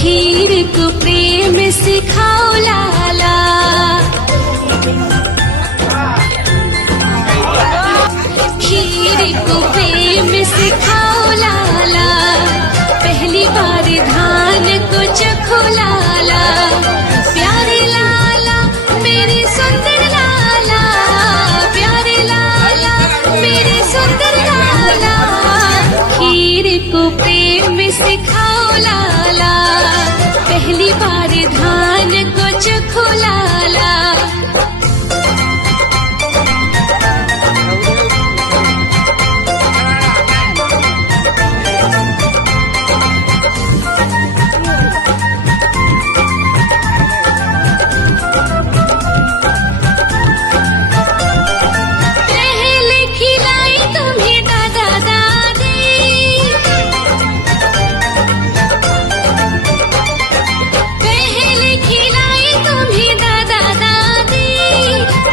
खीर को प्रेम सिखाओ लाला। खीर को प्रेम सिखाओ लाला, पहली बार धान को चखो लाला। प्यारे लाला मेरे सुंदर लाला, प्यारे लाला मेरे सुंदर लाला। खीर को प्रेम सिखाओ लाला, पहली बार धान को चखो लाला। पहले खिलाई तुम्हें दादा दादी, पहले खिलाई तुम्हें दादा दादी।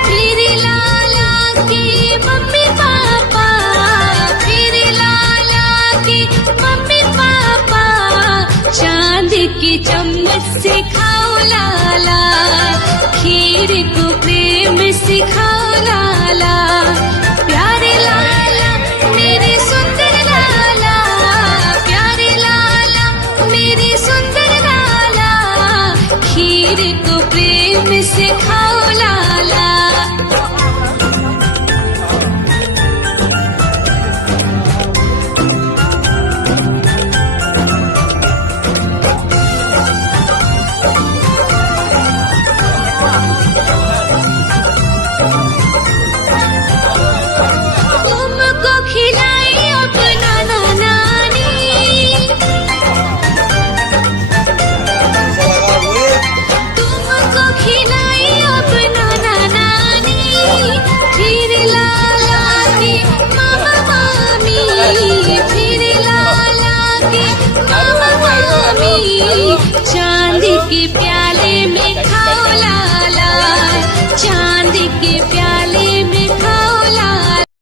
फिर लाला के मम्मी पापा, फिर लाला के मम्मी पापा। चांद की चम्मच से खाओ लाला, खीर को प्रेम सिखाओ लाला। प्यारे लाला मेरे सुंदर लाला, प्यारे लाला मेरे सुंदर लाला। खीर को प्रेम सिखाओ लाला। तुमको खिलाई अपना नानी, तुमको खिलाई अपना नानी। फिर लाला की मामा मामी, फिर लाला की मामा मामी। चांद की प्यार